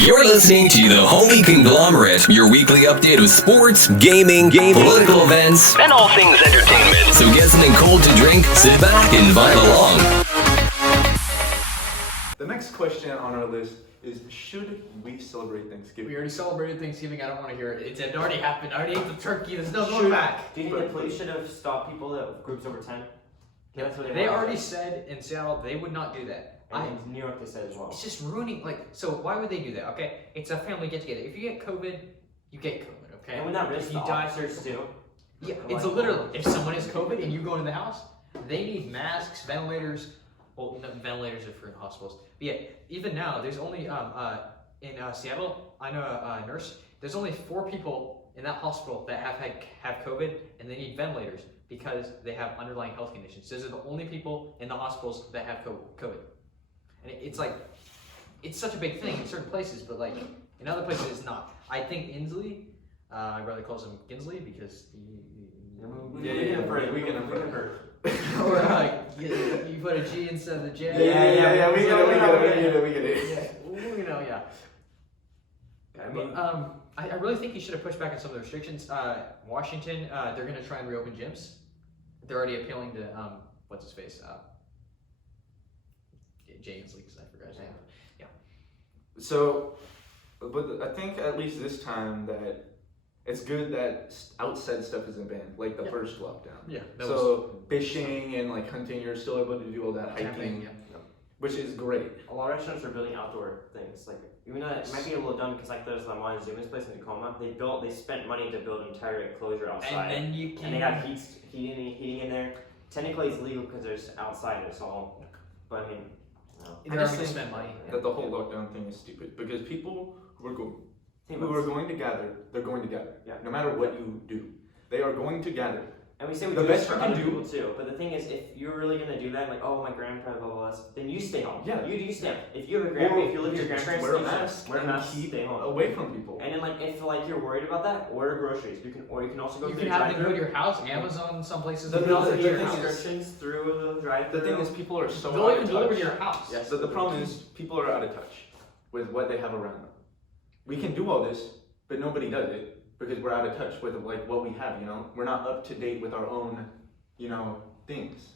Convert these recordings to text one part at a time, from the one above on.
You're listening to the Homie Conglomerate, your weekly update of sports, gaming, political events, and all things entertainment. So get something cold to drink, sit back, and vibe along. The next question on our list is, should we celebrate Thanksgiving? We already celebrated Thanksgiving. I don't want to hear it. It already happened. I already ate the turkey. There's no going back. Do you think the police should have stopped people that groups over 10? That's what They already said in Seattle they would not do that. And in New York they said as well. It's just ruining, so why would they do that? Okay, it's a family get together. If you get COVID, you get COVID, okay? And would that risk if the you die, officers too? Yeah, it's a literal, if someone has COVID and you go into the house, they need masks, ventilators. Well, no, ventilators are for in hospitals. But yeah, even now, there's only, in Seattle, I know a nurse, there's only 4 people in that hospital that have COVID and they need ventilators because they have underlying health conditions. Those are the only people in the hospitals that have COVID. And it's like, it's such a big thing in certain places, but like in other places it's not. I think Inslee, my brother calls him Kinsley because We can or like you put a G instead of the J. Yeah, we get it. Yeah. I mean, I really think he should have pushed back on some of the restrictions. Washington, they're gonna try and reopen gyms. They're already appealing to what's his face, Jay Inslee, because I forgot his name. Yeah. So, but I think at least this time that it's good that outside stuff isn't banned, like the first lockdown. Yeah. So fishing and like hunting, you're still able to do all that hiking, which is great. a lot of restaurants are building outdoor things. Like, even though it might be a little dumb because like there's La Montezuma's place in Tacoma, they spent money to build an entire enclosure outside. And then you can. And they have heating in there. Technically it's legal because there's outside it's all, but I mean, They're already gonna spend money. That the whole lockdown thing is stupid because people who are going to gather, they're going to gather. Yeah. No matter what you do, they are going to gather. And we say we The do this best for you can other do- people too, but the thing is, if you're really gonna do that, like, oh, my grandpa, blah, blah, blah, then you stay home. Yeah. You stay home. If you have a grandpa, if you live with your Just grandparents, wear a then you mask wear a and mask, keep stay home. away from people. And then, like, if like you're worried about that, order groceries. You can also go You to can the have them go drive-thru. to your house. Amazon, some places. The will You can also deliver get to your house. prescriptions through the drive-thru. The thing is, people are so They'll out even of deliver touch. to your house. Yes. The problem is, people are out of touch with what they have around them. We can do all this, but nobody does it because we're out of touch with like what we have. We're not up to date with our own, things.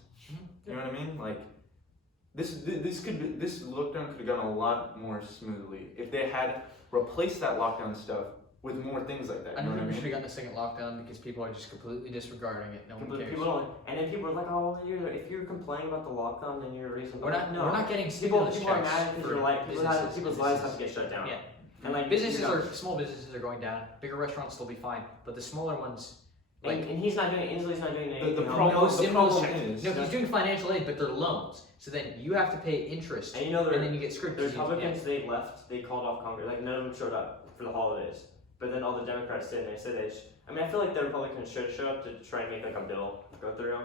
You know what I mean? Like this lockdown could have gone a lot more smoothly if they had replaced that lockdown stuff with more things like that. I You know don't what I think we should mean? have gotten the second lockdown because people are just completely disregarding it. No one cares. People don't, and then people are like, oh, if you're complaining about the lockdown, then you're reasonable. We're not getting People stimulus are checks mad because for your life, businesses. people's lives have to get shut down. Yeah. And like Small businesses are going down. Bigger restaurants still be fine, but the smaller ones, like and he's not doing. Inslee's not doing anything. The else. problem stimulus checks. is, No, he's doing financial aid, but they're loans. So then you have to pay interest, And you know, and then you get screwed. the 'cause you- Republicans, they left. They called off Congress. Like none of them showed up for the holidays. But then all the Democrats did. And they said I feel like the Republicans should show up to try and make like a bill go through.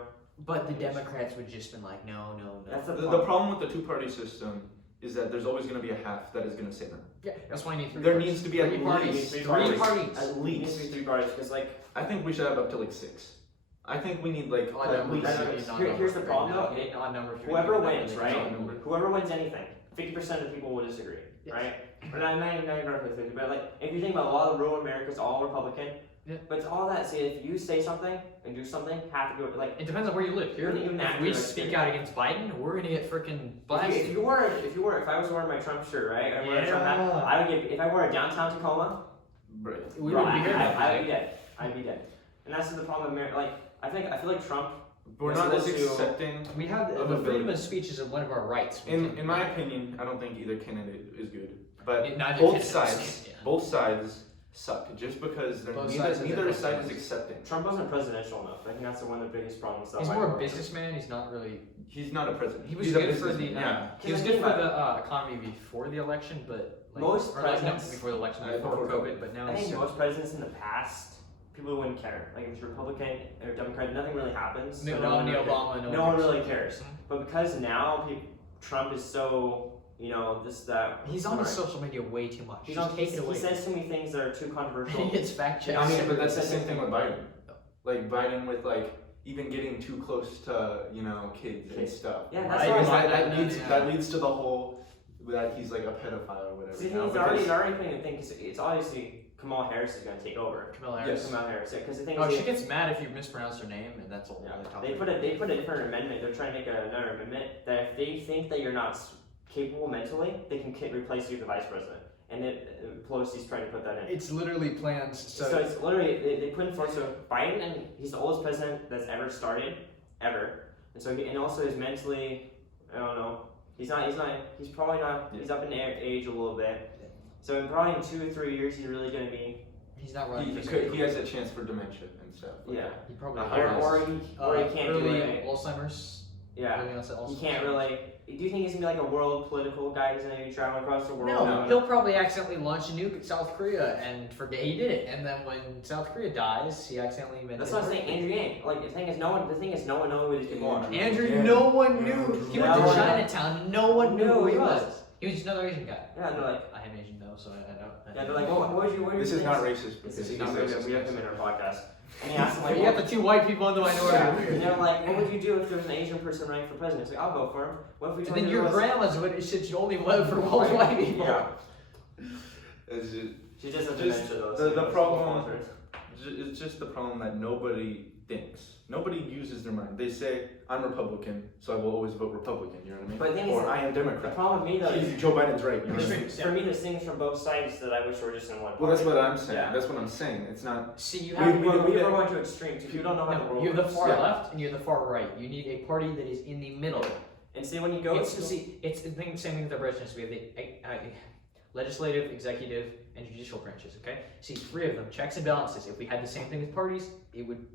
But the Democrats would just been like, no. That's the the problem. problem with the two-party system is that there's always going to be a half that is going to say no. Yeah, that's why you need 3 There parties. needs to be at Three parties. least Three parties. parties. At It needs to be least. 3 parties because like I think we should have up to like 6. I think we need like Odd at number, least I know, 6. here's the problem, though. Odd number. if you're whoever gonna do that, wins, then right? odd number. Whoever wins anything, 50% of the people will disagree, Yes. right? Or not even 50, but like if you think about a lot of rural America, it's all Republican. Yeah. But it's all that. See, if you say something and do something, have to go like. It depends on where you live. Here, Even if after we like speak 30. out against Biden, we're gonna get freaking blasted. If I was wearing my Trump shirt, right? I wear a Trump hat, Yeah. I would get. If I wore a downtown Tacoma, Right. We bro, would be good. I'd be dead. I'd be dead. And that's the problem. Like I feel like Trump. We're Yes, not as let's do- accepting. We have Of the ability. freedom of speech is one of our rights. We In can- in my opinion, I don't think either candidate is good. But Neither both candidate sides, is, yeah. both sides suck just because they're Both neither sides have neither their side is problems. accepting. Trump wasn't presidential enough. I think that's one of the biggest problems. He's more a businessman. He's not really. He's not a president. He was He's a good for the. businessman, yeah. He was Because good think for about the economy before the election, but like, Most or like, no, presidents- before the election, Before before COVID. COVID. But now I he's. think most presidents in the past, people wouldn't care. Like if it's Republican or Democrat, nothing really happens. No, so no, one Obama, really no cares. one No one cares. really cares. Mhm. But because now Trump is so, this, that. He's on his right? social media way too much. He's Just on, take it away. he says too many things that are too controversial. He gets fact checked. I mean, but that's the same thing with Biden. Like Biden with like even getting too close to kids and Kids. stuff. Yeah, that's Right. why Because that leads Yeah. that leads to the whole that he's like a pedophile or whatever. See, you know, he's already putting a thing, because it's obviously Kamala Harris is going to take over. Kamala Yes. Harris. Kamala Harris, because the thing Oh, is, she gets mad if you mispronounce her name, and that's all. yeah, They they put a different amendment. They're trying to make another amendment that if they think that you're not capable mentally, they can replace you as the vice president. And Pelosi's trying to put that in. It's literally plans. So it's literally they put in force. So Biden, and he's the oldest president that's ever started, ever. And so and also is mentally, I don't know. He's probably not. He's up in age a little bit. So in probably in 2 or 3 years, he's really gonna be. He's not running. he has a chance for dementia and stuff. Yeah. He probably Or he can't do early it. Alzheimer's. Yeah. Early onset He Alzheimer's. can't really. Do you think he's gonna be like a world political guy? He's gonna be traveling across the world. No, he'll probably accidentally launch a nuke at South Korea and forget he did it. And then when South Korea dies, he accidentally invented. That's what I'm saying. Andrew Yang. Like the thing is, no one knows who these people are. Andrew, Yeah. no one knew. He went to Yeah. Chinatown. No one knew who he No, was. He was just another Asian guy. Yeah, they're like, I am Asian though, so I don't. yeah, they're like, what would you? This is not racist. This Because is he's not racist. We have him in our podcast. And he asked him like, You got the two white people in the minority. and they're like, what would you do if there was an Asian person running for president? It's like, I'll vote for him. What if we And told then you your there was- grandma's would shit. You only vote for all white people. Yeah. It's just, She just has Just dementia though. the so it's problem- falters. it's just the problem that nobody thinks. Nobody uses their mind. They say, I'm Republican, so I will always vote Republican, you know what I mean? But the thing or is, I am The Democrat. problem with me though is, Joe Biden's right, you know what I mean? Extremes, for me, there's things from both sides that I wish were just in one. Well, that's party. what I'm saying. Yeah. That's what I'm saying. It's not. See, you We- have. we- We're going to extremes. If you don't know how the No, world you're the works. far Yeah. left and you're the far right. You need a party that is in the middle. And see, when you go It's to it's the thing, same thing with the presidency. We have the legislative, executive, and judicial branches. Okay, see, three of them, checks and balances. If we had the same thing with parties, it would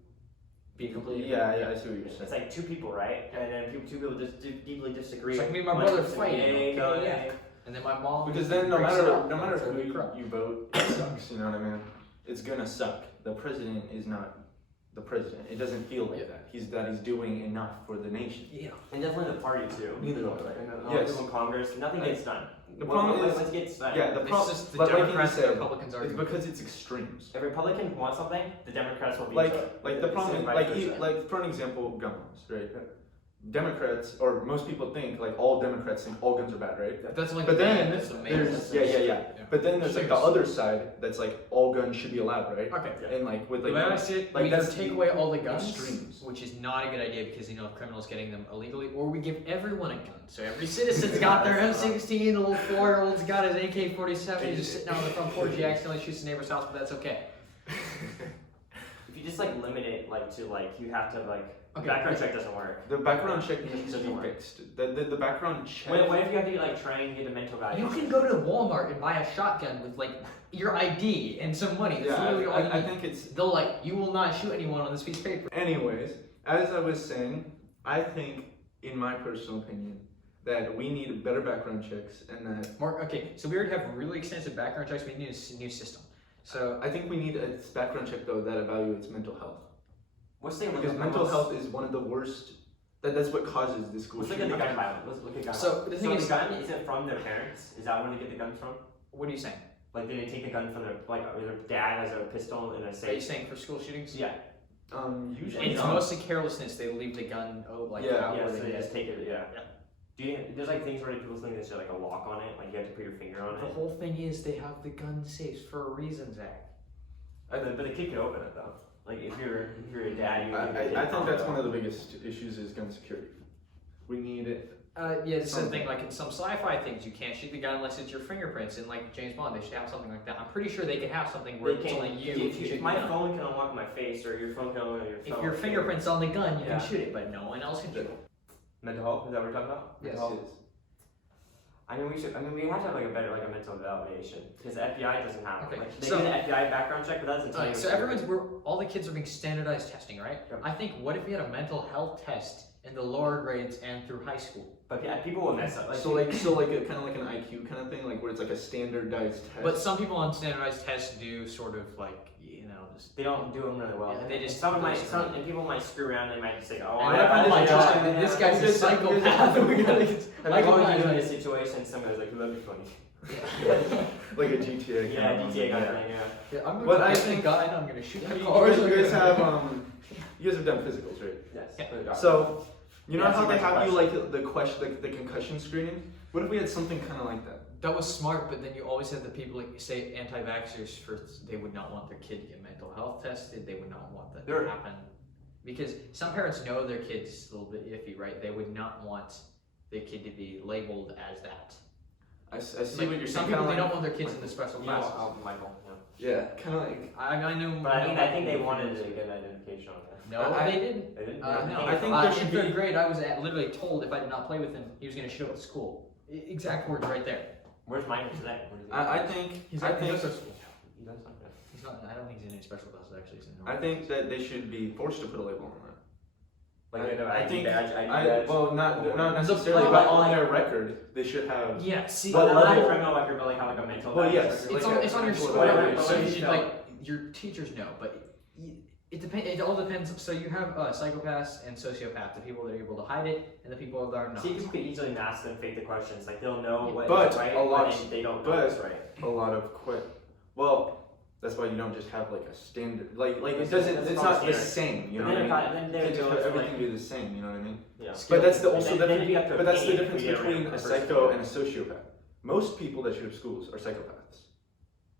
be completely. Yeah, I see what you're it's saying. like two people, right? And then two people just deeply disagree. It's like me and my One brother person, fighting, yay, no, okay, yay. And then my mom. Because then no breaks it matter up. who Totally corrupt. you vote, it sucks. You know what I mean? It's gonna suck. The president is not the president. It doesn't feel like that. He's doing enough for the nation. Yeah. And definitely the party too. Neither are they. And Yes. people in Congress, nothing gets done. The problem is- let's get done. Yeah, the It's problem. just the But like you Democrats and said, the Republicans it's arguing. because it's extremes. If Republicans want something, the Democrats will veto Like it. the It's problem, vice like versa. like for an example, guns, right? Democrats or most people think like all Democrats think all guns are bad, right? That's like. But then that's amazing. there's But then there's like the Serious. other side that's like all guns should be allowed, right? Okay. Yeah. And like with The like way I see it, like we either that's take the away all the guns, extremes. which is not a good idea because you know criminals getting them illegally, or we give everyone a gun. So every citizen's got their M16, the little 4-year-old's got his AK-47, he's just sitting out on the front porch, he accidentally shoots the neighbor's house, but that's okay. If you just like limit it like to like you have to like Okay. background check doesn't work. The background check needs to Doesn't be work. fixed. The background check. What if you have to get like trained and get a mental guy? You can go to Walmart and buy a shotgun with like your ID and some money. That's Yeah, literally all you I need. think it's. They'll like, you will not shoot anyone on this piece of paper. Anyways, as I was saying, I think, in my personal opinion, that we need better background checks, and that Mark, okay, so we already have really extensive background checks. We need a new system. So I think we need a background check though that evaluates mental health. What's the Because mental health is one of the worst. That's what causes the school Let's look at the shooting. gun violence. Let's look at gun So, violence. the thing is- gun is it from their parents? Is that where they get the guns from? what are you saying? Like did they take the gun from their like their dad has a pistol and a Are you safe? saying for school shootings? Yeah. Usually. It's mostly carelessness. They leave the gun out Yeah. out Yeah, where so they they get. just take it. Yeah. Yeah. Do you think there's like things where people think there's like a lock on it, like you have to put your finger on The it? whole thing is they have the gun safes for a reason, Zach. But the kid can open it though. Like if you're a dad, you. I think that's one of the biggest issues is gun security. We need it. Yeah, it's the Something. thing. Like in some sci-fi things, you can't shoot the gun unless it's your fingerprints. In like James Bond, they should have something like that. I'm pretty sure they can have something where They it's can- only you. If, who if shoot my the gun. phone can unlock my face, or your phone can unlock your phone. If your fingerprints on the gun, you Yeah. can shoot it, but no one else can shoot it. Mental health, is that what we're talking about? Yes. Mental health. I mean, we have to have like a better, like a mental evaluation, because the FBI doesn't have Okay, one. Like, they so- do the FBI background check, but that doesn't tell you. Alright, if so you're- everyone's all the kids are being standardized testing, right? Yep. I think what if we had a mental health test in the lower grades and through high school? But yeah, people will mess up. Like, So like a kind of like an IQ kind of thing, like where it's like a standardized test. But some people on standardized tests do sort of like, you know, just they don't do them really well. Yeah, they just- and people might screw around. They might just say, "Oh, And what if I oh my just God, trust him? This guy's a Here's- psychopath. We gotta get. Like, what would you do in Michael a situation? Somebody's like, "That'd be funny." like a GTA. Yeah, kind of GTA kind yeah. of thing. Yeah. Yeah, I'm gonna But I get the think- gun. I'm gonna shoot the You cars. guys have you guys have done physicals, right? Yes. Yeah. So you know Yeah, how so they that's have the you like the question, like the concussion screening. What if we had something kind of like that? That was smart, but then you always have the people like say anti-vaxxers they would not want their kid to get mental health tested. They would not want that to happen because some parents know their kid's a little bit iffy, right? They would not want their kid to be labeled as that. I see what you're saying. Some people they don't want their kids in the special classes. Michael. Yeah, kind of like. I know. But I think they wanted to get identification on that. No, they didn't. They didn't. No, I think there should in third be. grade, I was literally told if I did not play with him, he was going to show up at school. Exact words right there. Where's Minor today? I think. He's I at think. school. He does something. He's not. I don't think he's in any special classes actually. He's in I think that they should be forced to put a label on that. I think well, not necessarily, but on their record, they should have. Yeah. See. What not level? a criminal record, but like have like a mental. Well, health yes. record. It's on your school whatever. record, so But you you should know- like your teachers know, but it depends. It all depends. So you have psychopaths and sociopaths, the people that are able to hide it, and the people that are not. See, people could easily mask and fake the questions. Like they'll know what But is right, a lot- but they don't know but- what's right. A lot of Well, that's why you don't just have like a standard. Like it That's- doesn't. that's It's not not the standard. same. You know But what I then mean? if then You there can't just goes have everything like be the same. You know what I mean? yeah. But that's the And also then difference. if you have to But that's the pay difference to get between around a the person. psycho and a sociopath. Most people that shoot up schools are psychopaths,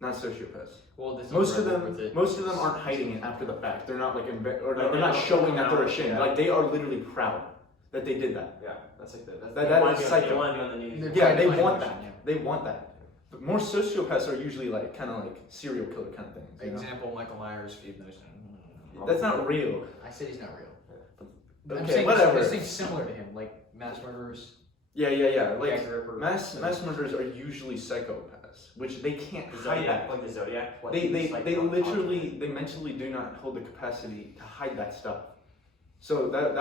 not sociopaths. Well, this is Most of where I work them, with it. most of them aren't hiding it after the fact. They're not like or Like, they're not don't showing come that they're out, ashamed. yeah. Like they are literally proud that they did that. Yeah, that's like That they wanna is be on- psycho. They want to be on the news. They're Yeah, they trying to want push that. it, yeah. They want that. But more sociopaths are usually like kind of like serial killer kind of things. You know? Example: Michael Myers, Steve Nosson. That's not real. I said he's not real. But I'm Okay, saying whatever. There's things similar to him, like mass murderers, Yeah. Like Jack the Ripper. mass murderers are usually psychopaths, which they can't The hide Zodiac, that. like the Zodiac. What, They he's, like, literally they mentally do not hold the capacity to hide that stuff. So that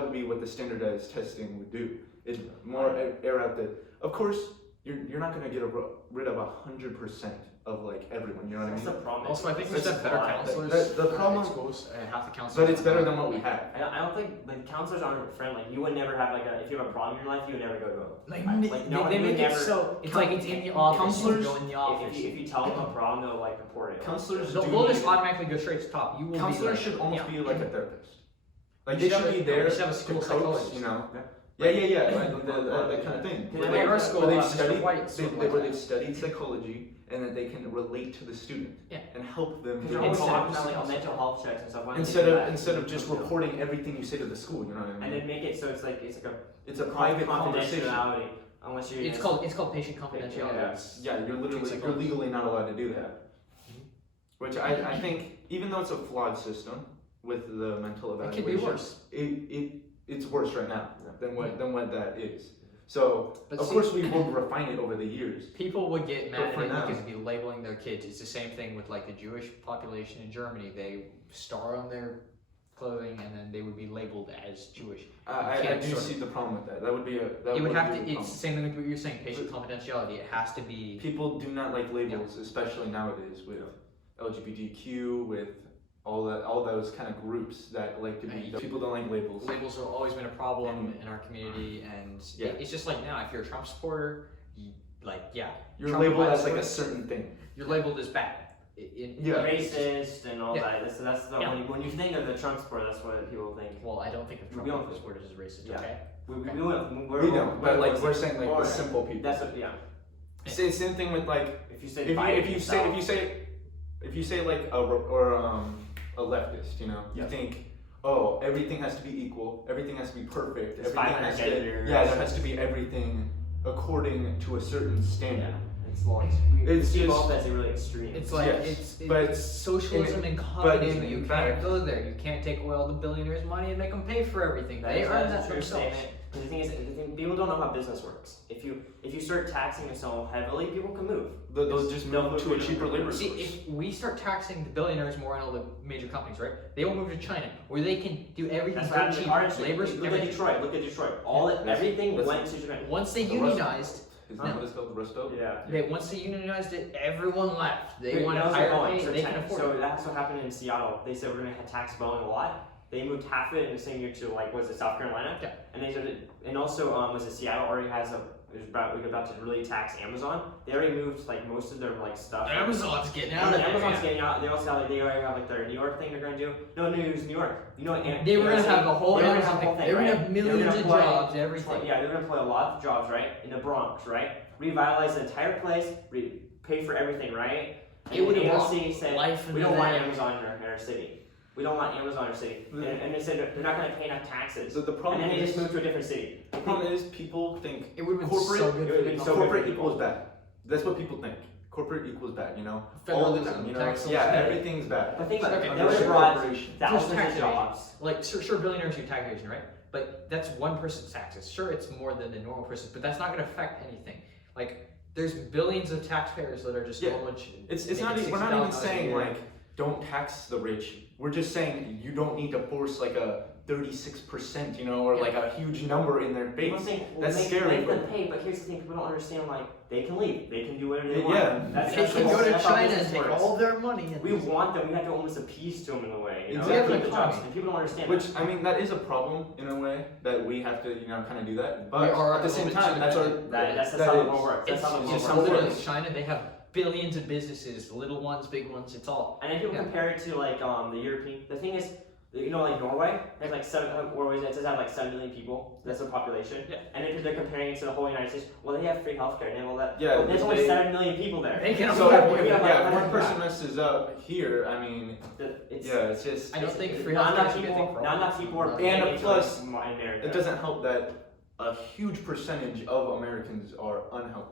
would be what the standardized testing would do. It more air out the. Of course, you're not gonna get rid of 100% of like everyone. You know what I That's mean? the problem. Also, I think we It's should have better flawed. counselors. The problem- in schools. Half the counselors. But it's better than what we have. I don't think like counselors aren't friendly. You would never have like if you have a problem in your life, you would never go to a Like, like, no, they you make would it never- so it's like it's in the office. counselors- You go in the office. if you tell them a problem, they'll like report it. Counselors They'll do we'll just need- automatically go straight to top. You will Counselors be like, should almost yeah. be like a therapist. Like You they should should be have- there you should have a to school coach, psychologist. you know. Yeah. Yeah, like that kind of thing. Yeah, Where like they- our school, where they've Mr. studied, White, sort of like where that. they've studied psychology and that they can relate to the student Yeah. and help them. Because get you're always Instead involved. of talking about just- like mental health checks and stuff. Why don't you Instead do of that? instead of just reporting everything you say to the school, you know what I mean? And then make it so it's like a It's a private conversation. confidentiality. Unless you're It's called patient confidentiality. Yeah. It's- Yeah, you're legally not allowed to do that. Which I think, even though it's a flawed system with the mental It evaluation, could be worse. It's worse right now than what that is. So But of see- course we will refine it over the years. People would get But mad for at it now- because it'd be labeling their kids. It's the same thing with like the Jewish population in Germany. They star on their clothing and then they would be labeled as Jewish. I can't do sort see the problem with that. That would be a. That It would have be to. a It's the problem. same thing with what you're saying. Patient confidentiality. It has to be. People do not like labels, especially nowadays with LGBTQ, with all those kind of groups that like to be. Right. People don't like labels. Labels have always been a problem in our community, and Yeah. it's just like now. If you're a Trump supporter, You're Trump labeled provides as like a choice. certain thing. You're labeled as bad. Yeah. racist and all Yeah. that. That's the Yeah. when you think of the Trump supporter, that's what people think. Well, I don't think of We don't- Trump supporters as racist. Yeah. Okay. We Okay. don't. We don't, but like we're saying like or- the simple people. That's what, yeah. Same thing with like If you say if Biden you himself, say like a leftist, you know, you Yeah. think, oh, everything has to be equal, everything has to be perfect, There's everything 500 has to, genders. yeah, there has to be everything according to a certain standard. yeah, it's long. It's see just- both as a really extreme. It's like Yes, it's but socialism and but communism. in You can't fact- go there. You can't take away all the billionaires' money and make them pay for everything. They That's earn a that true themselves. statement. But the thing is, people don't know how business works. If you start taxing so heavily, people can move. They'll just No, move to a freedom. cheaper labor See, source. if we start taxing the billionaires more in all the major companies, right? They will move to China, where they can do everything That's very what cheap. happened. Labor's Look at everything. Detroit. Look at Detroit. All everything that's- went to Japan. Once they The Rust Belt. unionized, Isn't that what it's called, the Rust Belt? Yeah. once they unionized it, everyone left. They Wait, wanted how's it higher going? pay. So They can afford so it. that's what happened in Seattle. They said we're gonna tax Boeing a lot. They moved half of it in the same year to like was it South Carolina? Yeah. And they started, and also was it Seattle already has a we're about to really tax Amazon. They already moved like most of their like stuff. Amazon's getting out of there. Amazon's getting out. They also have like they already have like their New York thing they're gonna do. No news, New York. You know, They were gonna have a whole they were gonna Amazon have a whole thing. thing. They were gonna right? have millions They were of gonna employ- jobs, everything. Yeah, they're gonna employ a lot of jobs, right, in the Bronx, right? Revitalize the entire place, pay for everything, right? It would have brought AOC said, life we into don't want that. Amazon in our city. We don't want Amazon in our city. And they said they're not going to pay enough taxes. So the problem and then they is, just moved to a different city. the problem is people think It would have been corporate, so good it would've for been the so economy. corporate equals bad. That's what people think. Corporate equals bad, you know? All the Federalism, time, you know? tax Yeah, system. everything's bad. But think about it. Okay, They would have Under brought corporation. thousands tax of jobs. Like, sure, billionaires do taxation, right? But that's one person's taxes. Sure, it's more than the normal person, but that's not going to affect anything. Like, there's billions of taxpayers that are just Yeah. going. It's not. We're not even saying like don't tax the rich. We're just saying you don't need to force like a 36%, you know, or like a huge number in their People base. think, That's make, scary. Make them pay, but here's the thing: people don't understand. Like, they can leave, they can do whatever they want. Yeah. That's, They that's can the go whole- to that's how China business and take works. all their money. And We want them. We have to almost appease to them in a way. You know? Exactly. Keep the jobs, and people don't understand. Which that. I mean, that is a problem in a way that we have to, you know, kind of do that. We But are at the a same little time, bit that's our. That's that how the is- world works. That's It's how the world just how works. it literally works. China. They have billions of businesses, little ones, big ones. It's all. And then people Yeah. compare it to like the European. The thing is, you know, like Norway has like it says have like 7 million people. That's the population. Yeah. And if they're comparing it to the whole United States, well, they have free healthcare and they have all that. Yeah, Well, there's only they- 7 million people there. They can So afford we if, have like yeah, if one 100 person messes up here, I mean, It's, yeah, it's just. I don't think free not healthcare enough should be a thing people. for Not all. enough people are And paying a into plus, in America. It doesn't help that a huge percentage of Americans are unhealthy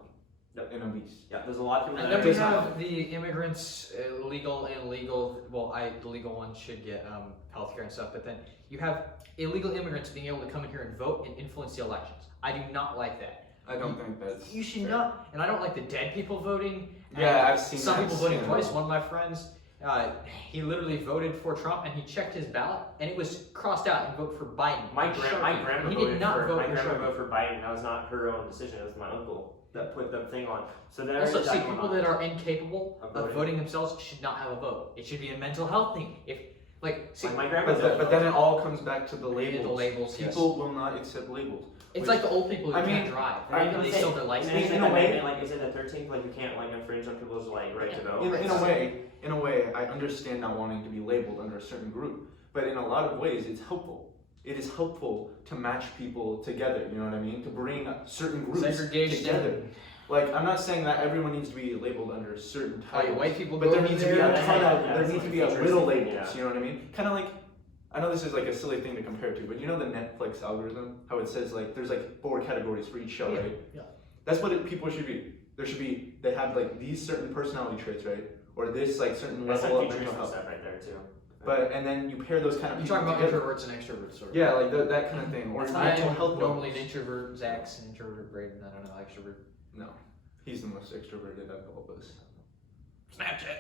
and obese. Yeah, there's a lot of people. And that then we does not- have the immigrants, legal and legal. Well, the legal ones should get healthcare and stuff, but then you have illegal immigrants being able to come in here and vote and influence the elections. I do not like that. I don't think that's. You should fair. not, and I don't like the dead people voting. Yeah, and I've seen some that people voting too. twice. One of my friends, he literally voted for Trump, and he checked his ballot, and it was crossed out and vote for Biden. My Sharpie. grandma He voted did not for vote my for grandma Sharpie. voted for Biden. That was not her own decision. It was my uncle that put the thing on. So there Also, is see, that going people on. that are incapable Of of voting. voting themselves should not have a vote. It should be a mental health thing. If, like, see, My grandma. But then it all comes back to the Yeah, labels. the labels, yes. People will not accept labels. it's which- like the old people who I can't mean, drive. I- They still have their And license. then in a way- like is it the 13th? Like you can't like infringe on people's like right to vote. In a way, I understand not wanting to be labeled under a certain group, but in a lot of ways, it's helpful. It is helpful to match people together. You know what I mean? To bring certain groups Segregation. together. Like, I'm not saying that everyone needs to be labeled under certain Oh, yeah, titles, white people but go there over needs to be there, a that's ton like- of, yeah, there that's needs to like be a features little thing, labels. yeah. You know what I mean? Kind of like, I know this is like a silly thing to compare to, but you know the Netflix algorithm, how it says like there's like 4 categories for each show, Yeah, right? yeah. That's what people should be. There should be, they have like these certain personality traits, right? Or this like certain That's level like of features mental and health. stuff right there too. But and then you pair those kind of You're people talking about together. introverts and extroverts, sort of. Yeah, like that kind of thing. Or I'm mental health normally an wellness. introvert, Zach's an introvert, Braden, I don't know, extrovert. No, he's the most extroverted of all of us. Snapchat.